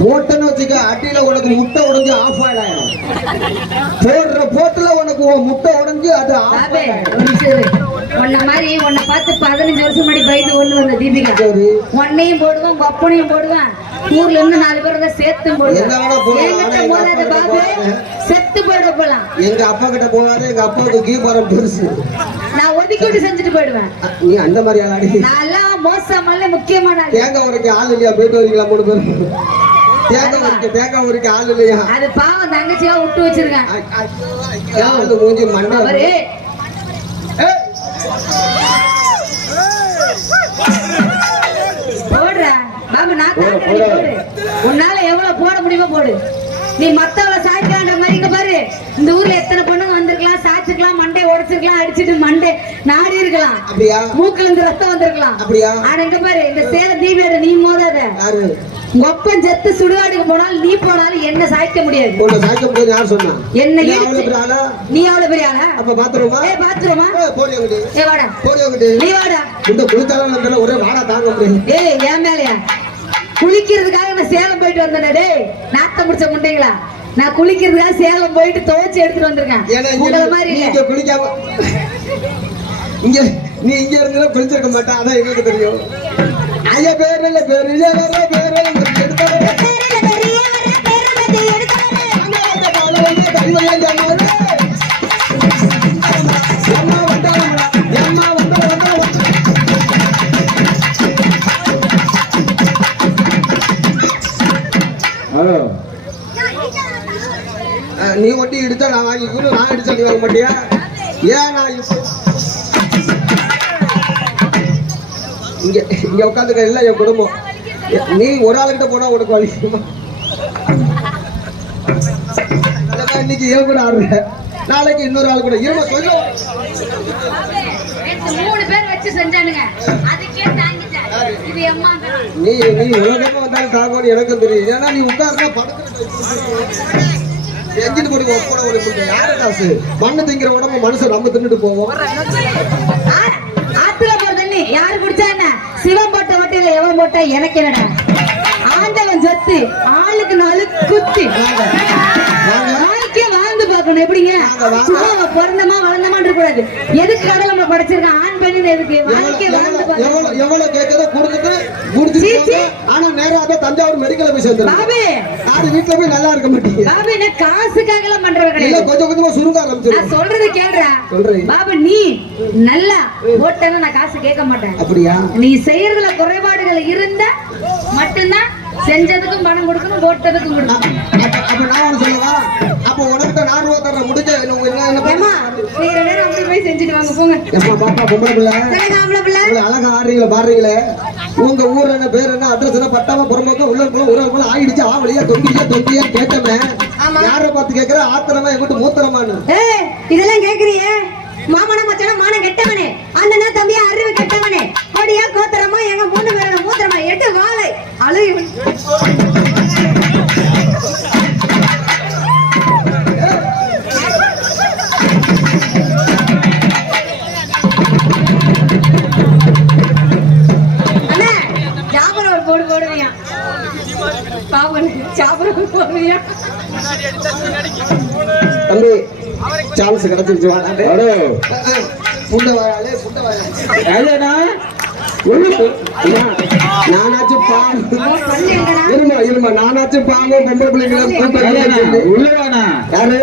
போட்டன்னு வச்சுக்க அட்டியில உனக்கு முட்டை உடைஞ்சு ஆஃப் ஆயிடும். போடுற போட்டுல உனக்கு முட்டை உடைஞ்சு அது உன்ன மாதிரி உன்னை பார்த்து 15 வருஷம் முன்னாடி பைக்கு ஒண்ணு வந்த தீபிகா. உன்னையும் போடுவேன் கொப்பனையும் போடுவேன். ஊர்ல இருந்து 4 பேர் சேர்த்து போடுவேன். செத்து போயிட போலாம். எங்க அப்பா கிட்ட போவாரு. எங்க அப்பாவுக்கு கீபாரம் பெருசு. நான் ஒதுக்கிட்டு செஞ்சுட்டு போயிடுவேன். நீ அந்த மாதிரி ஆளாடி. நான் மோசமல்ல முக்கியமான தேங்காய் உரைக்க ஆள் இல்லையா? போயிட்டு வரீங்களா 3 பேரும்? தேங்காய் உரைக்க ஆள் இல்லையா? அது பாவம் தங்கச்சியா விட்டு வச்சிருக்கேன். ஆளு மூஞ்சி மண்டை போடுற பாபு. நான் போடு. உன்னால எவ்வளவு போட முடியுமோ போடு. நீ மத்தவளை சாய்க்கான்ற மாதிரி இங்க பாரு. இந்த ஊர்ல எத்தனை பொண்ணுங்க வந்திருக்கலாம், சாச்சிருக்கலாம், மண்டை உடைச்சிருக்கலாம், அடிச்சுட்டு மண்டை நாடி இருக்கலாம், மூக்குல இருந்து ரத்தம் வந்திருக்கலாம். ஆனா இங்க பாரு, இந்த சேலம் தீபியோட நீ மோதாத. ஒப்பன் செத்து சுடுகாடுக்கு போனாலும் நீ போனாலும் என்ன சாய்க்க முடியாது. என்ன நீ அவ்வளவு பெரிய ஆளா? அப்ப பாத்துருமா? பாத்துருமா? வாடா நீ வாடா. இந்த குளித்தாலும் ஒரே வாடா தாங்க முடியாது. என் மேலையா குளிக்கிறதுக்காக நான் சேலம் போயிட்டு வந்தேன். டே நாத்தம் முடிச்ச முண்டைங்களா, நான் குளிக்கிறதுக்காக சேலம் போயிட்டு துவைச்சு எடுத்துட்டு வந்திருக்கேன். உங்களை மாதிரி நீங்க குளிக்காம இங்க நீ இங்க இருந்தா குளிச்சிருக்க மாட்டா. அதான் எங்களுக்கு தெரியும். ஐயா பேர் இல்ல பேர் இல்ல பேர் நீ ஒட்டி எடுத்தா நான் வாங்கிக்கணும். நான் அடிச்சா நீ வாங்க மாட்டியா? ஏன் நான் இங்க இங்க உட்காந்துக்க இல்ல என் குடும்பம். நீ ஒரு ஆளுகிட்ட போனா உனக்கு வலிக்குமா? இன்னைக்கு ஏன் கூட ஆடுற, நாளைக்கு இன்னொரு ஆள் கூட இருமா கொஞ்சம். 3 பேர் வச்சு செஞ்சானுங்க. அதுக்கே தாங்கிட்டேன். இது அம்மா நீ உலகமா வந்தாலும் தாங்கன்னு எனக்கும் தெரியும். ஏன்னா நீ உட்கார்ந்தா படுத்து எஞ்சிட்டு போய் ஒப்பட ஒரு யாரு காசு மண்ணு திங்கிற உடம்பு மனுஷன் நம்ம தின்னுட்டு போவோம். ஆத்துல போற தண்ணி யாரு குடிச்சா என்ன? சிவன் போட்ட வட்டியில எவன் போட்டா எனக்கு என்னடா? ஆண்டவன் சொத்து ஆளுக்கு 4 குத்தி வாழ்ந்து பார்க்கணும். எப்படிங்க பிறந்தமா வளர்ந்தமா கூடாது. எதுக்கு கடவுள் நம்ம படைச்சிருக்கான்? ஆண் பெண்ணு எதுக்கு? வாழ்க்கை எவ்வளவு கேட்கறதோ கொடுத்துட்டு முடிச்சு. ஆனா நேரம் அதை தஞ்சாவூர் மெடிக்கல் போய் சேர்ந்துடும். யாரு வீட்டுல போய் நல்லா இருக்க மாட்டீங்க. பாபு என்ன காசுக்காக எல்லாம் பண்றவங்க கிடையாது. கொஞ்சம் கொஞ்சமா சுருங்க ஆரம்பிச்சு. நான் சொல்றது கேளுடா. பாபு நீ நல்லா போட்டேன்னா நான் காசு கேட்க மாட்டேன். அப்படியா? நீ செய்யறதுல குறைபாடுகள் இருந்தா மட்டும்தான் செஞ்சதுக்கும் பணம் கொடுக்கணும், போட்டதுக்கும் கொடுக்கணும். அப்ப நான் ஒண்ணு சொல்லவா? அப்ப உனக்கு 4 ரூபா தர முடிஞ்ச நீங்க நேரம் அப்படி போய் செஞ்சுட்டு வாங்க போங்க. பாப்பா பொம்பளை பிள்ளை அழகா ஆடுறீங்களா பாடுறீங்களே. உங்க ஊர் என்ன பேர் என்ன அட்ரஸ் என்ன பட்டாம புறம்போக்க உள்ள ஆயிடுச்சு ஆவலியா தொங்கியா கேட்டமே. யார பார்த்து கேட்கற? ஆத்திரமா எங்கிட்ட மூத்திரமானு இதெல்லாம் கேக்குறியே? மாமனா மச்சானா மான கெட்டவனே, அண்ணனா தம்பியா அறிவு கெட்டவனே, கொடியா கோத்திரமா எங்க 3 பேரோட மூத்திரமா எட்டு வாழை அழுகு. அண்ணா ஜாபர் ஒரு போடு போடுவியா? பாவன் ஜாபர் போடுவியா? தம்பி சான்ஸ் கிடைச்சிருச்சு. நானாச்சும் இருமா நானாச்சும் பாங்க பொம்பளை பிள்ளைங்க உள்ளவானா யாரு